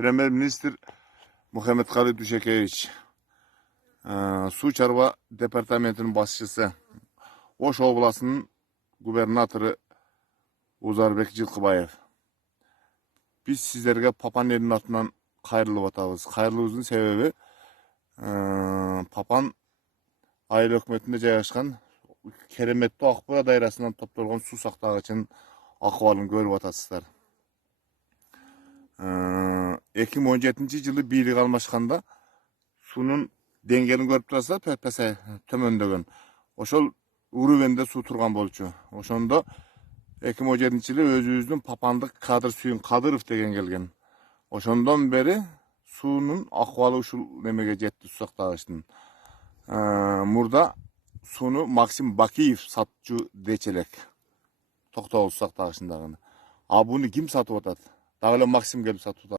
Премьер-министр Мухаммедкалый Дүйшекевич, Су чарба департаментinin başçısı, Ош обласының губернаторы Узарбек Жылкыбаев. Biz sizlerге Папан елінің атынан қайырлы батабыз. Қайырлыбыздың себебі Папан айыл өкметінде жайгашкан кереметтүү Акбуя дайрасынан топтолгон суу сактагычынын акыбалын көрүп атасыздар. 2017-жылы бийлик алмашканда суунун деңгээлин көрүп турасыздар, пепесе төмөндөгөн. Ошол уровенде суу турган болчу. Ошондо 2017-жылы өзүбүздүн Папандык кадр сүйүн Кадыров деген келген. Ошондон бери суунун акыбалы ушул немеге жетти, суу сактагычтын. Мурда сууну Максим Бакиев сатчу дечелек. Токтогул суу сактагычындагы. А буну ким сатып атат? Дагы эле Максим келип сатып атат.